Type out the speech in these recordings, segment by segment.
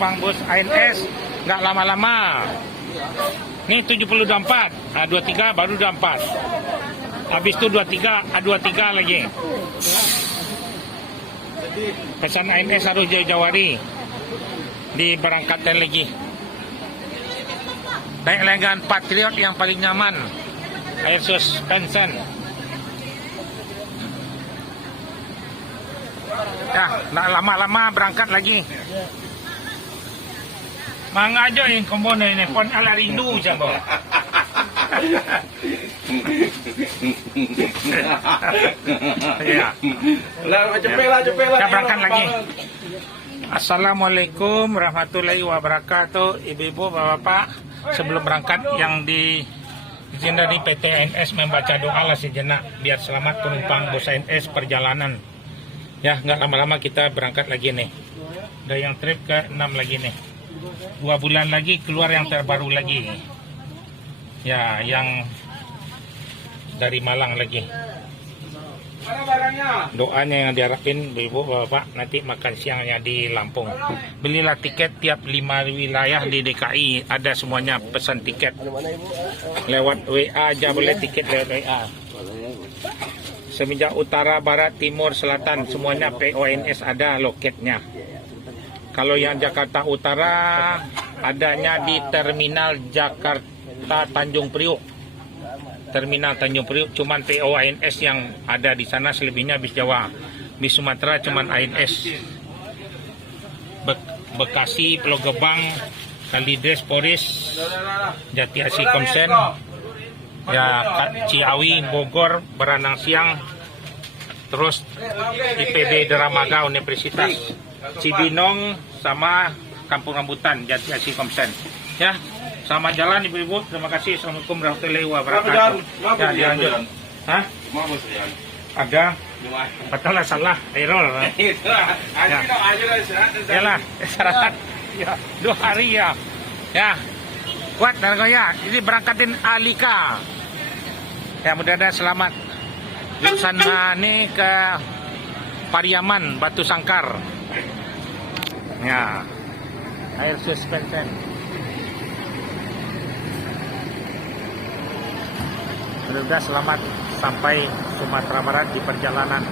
penumpang bus ANS nggak lama-lama. Ini 70-24, 23 baru 24. Habis itu 23, 23 lagi. Pesan ANS harus jauh-jauh hari. Diberangkatkan lagi. Naik dengan Patriot yang paling nyaman. Air suspension. Ya, nak lama-lama berangkat lagi. Mangga aja yang komponen ini, pon ala rindu siapa? Ya. Cepet lah. Kita berangkat lagi. Assalamualaikum warahmatullahi wabarakatuh, ibu-ibu, bapak-bapak. Sebelum berangkat yang izin dari PT ANS membaca doa lah sejenak biar selamat penumpang bus ANS perjalanan. Ya, nggak lama-lama kita berangkat lagi nih. Udah yang trip ke 6 lagi nih. 2 bulan lagi keluar yang terbaru lagi. Ya, yang dari Malang lagi. Doanya yang diharapin ibu bapak nanti makan siangnya di Lampung. Belilah tiket tiap 5 wilayah di DKI, ada semuanya, pesan tiket lewat WA aja, boleh tiket lewat WA. Semenjak utara, barat, timur, selatan semuanya PONS ada loketnya. Kalau yang Jakarta Utara adanya di Terminal Jakarta Tanjung Priuk. Terminal Tanjung Priuk cuman PONS yang ada di sana, selebihnya bis Jawa. Bis Sumatera cuman ANS. Bekasi, Pulau Gebang, Kalides, Poris, Jati Asih Komsen, ya Ciawi, Bogor, Beranang Siang, terus IPB Dramaga Universitas, Cibinong sama Kampung Rambutan, Jati Asih Komsen. Ya, selamat jalan ibu-ibu. Terima kasih. Assalamualaikum warahmatullahi wabarakatuh. Ya, dilanjut. Hah? Ada? Betul salah. Airol. Ya lah, syarat. Ya, 2 hari ya. Ya, kuat dan goyah. Ini berangkatin Alika. Ya, mudah-mudahan selamat. Jurusan ini ke Pariaman, Batu Sangkar. Ya, air suspension. Mudah-mudahan selamat sampai Sumatera Barat di perjalanan.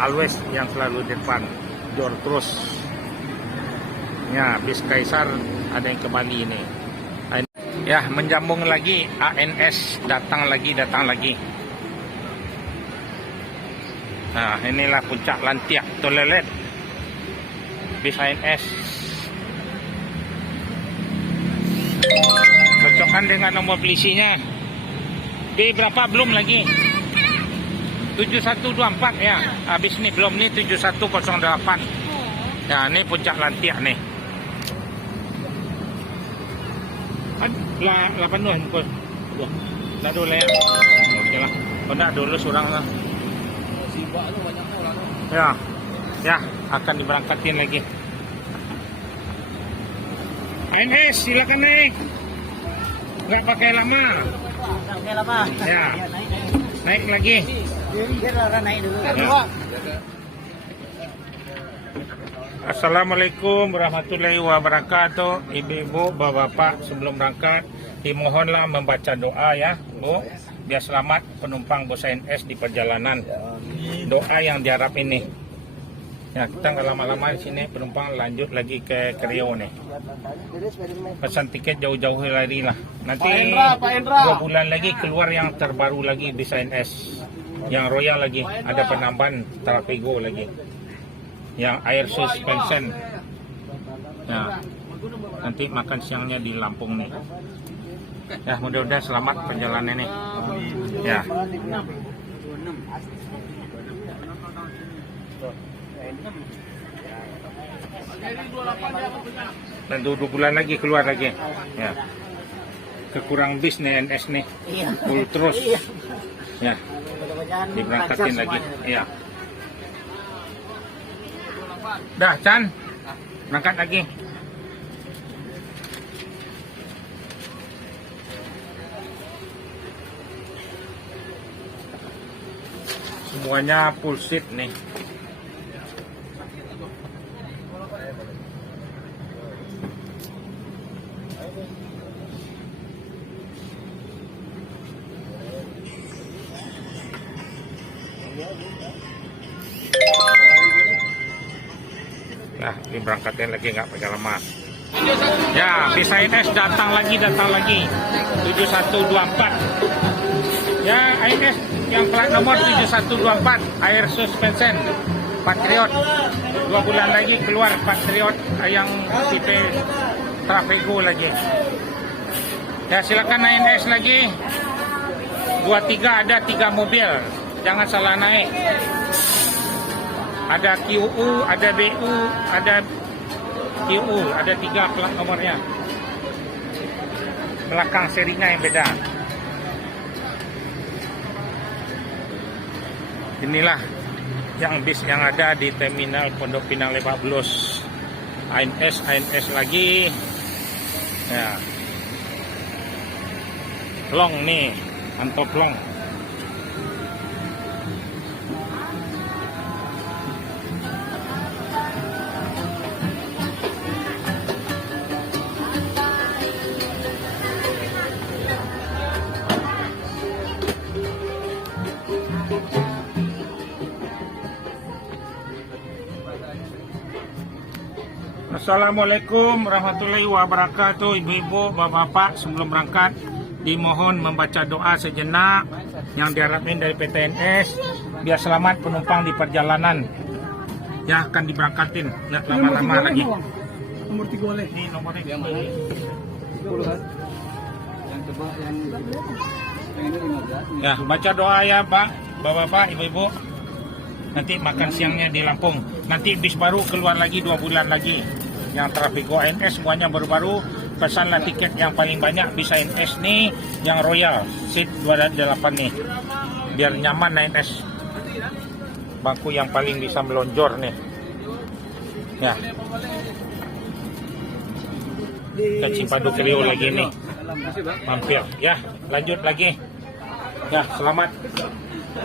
Always yang selalu di depan, door terus. Ya, bis Kaisar ada yang ke Bali ini. Ya, menjambung lagi ANS, datang lagi. Nah, inilah puncak Lantiak Tolelet bis ANS. Cocokkan dengan nomor polisinya. B berapa belum lagi? 7124 ya. Habis ini belum nih 7108. Ya, ini puncak Lantiak nih. Lah 82 pun. Dah dulu ya. Oke lah. Pada dulu surang lah. Ya, akan diberangkatin lagi. ANS silakan naik. Nggak pakai lama. Ya, naik lagi. Ya. Assalamualaikum warahmatullahi wabarakatuh. Ibu-ibu, bapak-bapak, sebelum berangkat dimohonlah membaca doa ya, Bu, biar selamat penumpang bus ANS di perjalanan. Doa yang diharap ini. Ya, kita nggak lama-lama di sini, penumpang lanjut lagi ke Riau nih. Pesan tiket jauh-jauh hari lah. Nanti 2 bulan lagi keluar yang terbaru lagi bis ANS. Yang Royal lagi, ada penambahan Trapigo lagi. Yang air suspension. Ya, nanti makan siangnya di Lampung nih. Ya, mudah-mudahan selamat perjalanan ini. Ya. Dan 2 bulan lagi keluar lagi. Ya. Kekurang bis nih NS nih. Full terus. Ya. Diberangkatin lagi. Ya. Dah, Chan. Berangkat lagi. Semuanya full seat nih. Nah, diberangkatin lagi nggak pakai lama. Ya, BSINS datang lagi 7124. Ya, INS yang plat nomor 7124 Air Suspension Patriot. 2 bulan lagi keluar Patriot yang tipe Trafego lagi. Ya, silakan INS lagi. 23 ada 3 mobil. Jangan salah naik. Ada QU, ada BU, ada QU, ada 3 plat nomornya. Belakang serinya yang beda. Inilah yang bis yang ada di terminal Pondok Pinang Lebak Bulus. INS lagi. Ya. Long nih, mantap long. Assalamualaikum warahmatullahi wabarakatuh. Ibu-ibu, bapak-bapak, sebelum berangkat dimohon membaca doa sejenak yang diharapkan dari PTNS biar selamat penumpang di perjalanan. Ya, akan diberangkatin. Nggak lama-lama lagi. Nomor 3 boleh. Ini nomornya Yang mana? 10 kan? Yang coba yang ini 15. Ya, baca doa ya, Pak, bapak-bapak, ibu-ibu. Nanti makan siangnya di Lampung. Nanti bis baru keluar lagi 2 bulan lagi. Yang Trafego INS semuanya baru-baru. Pesanlah tiket yang paling banyak bisa INS nih, yang Royal seat 28 nih. Biar nyaman INS. Bangku yang paling bisa melonjor nih. Ya. Ke Cipadu Kriol lagi nih. Mampir. Ya, lanjut lagi. Ya, selamat.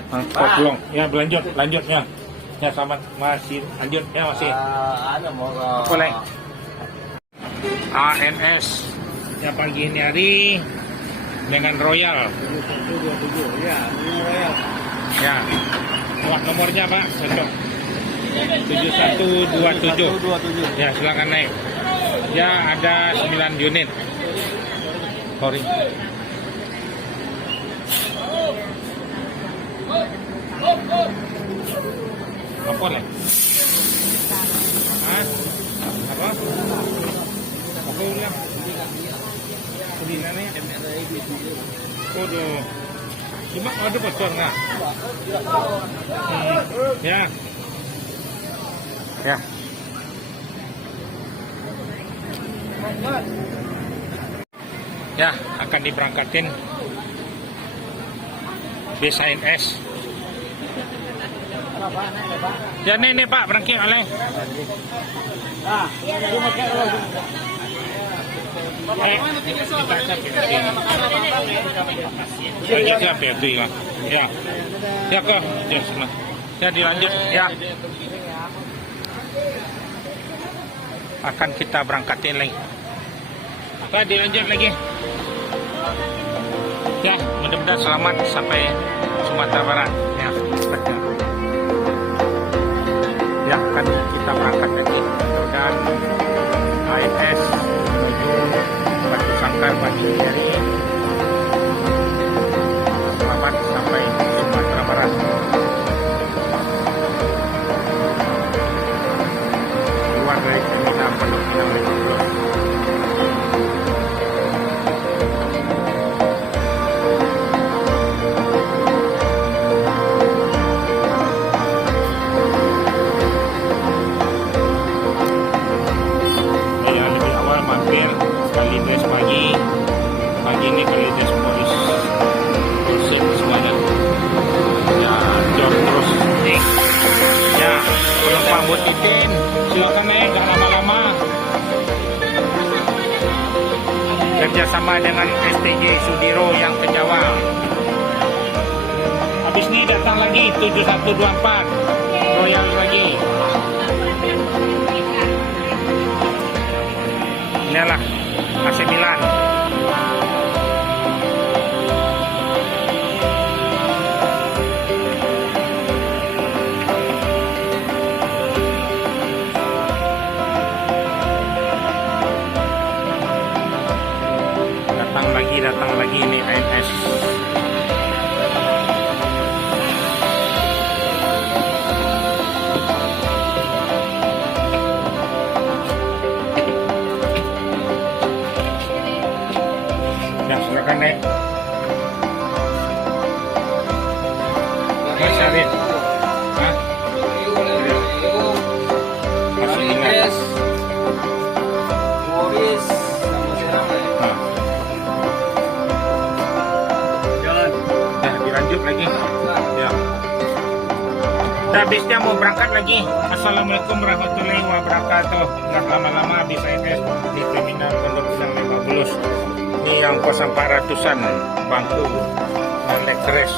Pulang. Ya, lanjut ya. Ya, selamat. Masih lanjut ya, masih. Apa lagi? ANS yang pagi ini hari dengan Royal. Ya, ini Royal. Ya. Muat nomornya, Pak. Cocok. 7127. Ya, silakan naik. Ya, ada 9 unit. Sorry. Apa lagi? Hah? Apa? Apa ulang? Kulinannya? Waduh. Cuma ada bocor nggak? Ya. Ya. Ya, akan diberangkatin BSINS. Ya nih Pak, berangkat oleh. Kita PRD lah. Ya. Ya kok. Ya dilanjut ya. Akan kita berangkatin lagi. Pak, dilanjut lagi. Ya, mudah-mudahan selamat sampai Sumatera Barat. Ya, ya akan kita berangkat lagi dan ANS menuju Batu Sangkar pagi hari. Selamat sampai Sumatera Barat. Keluar dari terminal Pondok Pinang Lebak Bulus. Kalides pagi ini Kalides Polsek semuanya ya, jor terus nih ya, penumpang Butitin silakan naik, gak lama-lama. Kerjasama dengan STJ Sudiro yang ke Jawa. Habis ini datang lagi 7124 Royal lagi. Inilah AC Milan. Mas Syarif. Hah? Masuk ingat. Boris sama Serang lah ya. Nah, Jalan. dah dilanjut lagi. Ya. Dah habisnya mau berangkat lagi. Assalamualaikum warahmatullahi wabarakatuh. Nggak lama-lama habis INS di terminal Pondok Pinang Lebak Bulus. Ini yang kosong 400-an bangku dan lekres.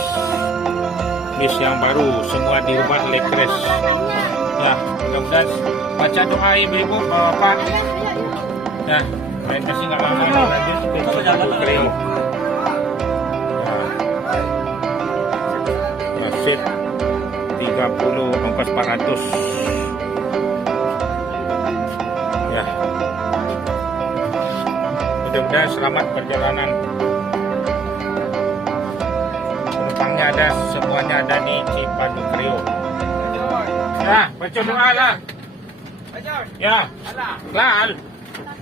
Bis yang baru semua dirubah lekres. Ya, mudah-mudahan baca doa ibu-ibu, bapak. Ya, main kasih nggak lama lanjut ke Cipadu Kreo. Ya, fit 30 ongkos 400. Ya, mudah-mudahan selamat perjalanan. Penumpangnya ada, semuanya ada di Cipadu Kreo. Ya, baca doa lah. Ya, lah.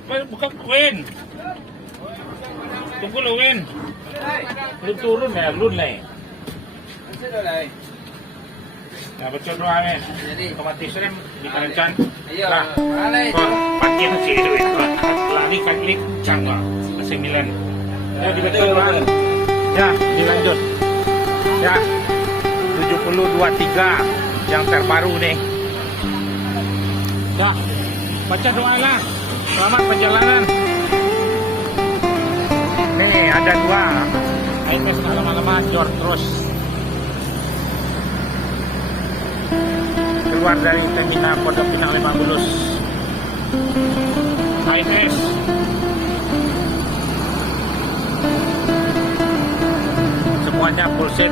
Bukan Win. Tunggu lu Win. Lu turun ya, lu nih. Nah, baca doa nih. Otomatis rem dikancan. Lah, kok pakai si itu itu. Lah ini kan klik cangga 9. Ya dibaca doa. Ya, dilanjut. Ya. 7023 yang terbaru nih. Ya, baca doa lah. Selamat perjalanan. Nih ada 2. INS nggak lama-lama jor terus. Keluar dari terminal Pondok Pinang Lebak Bulus. INS. Semuanya full set.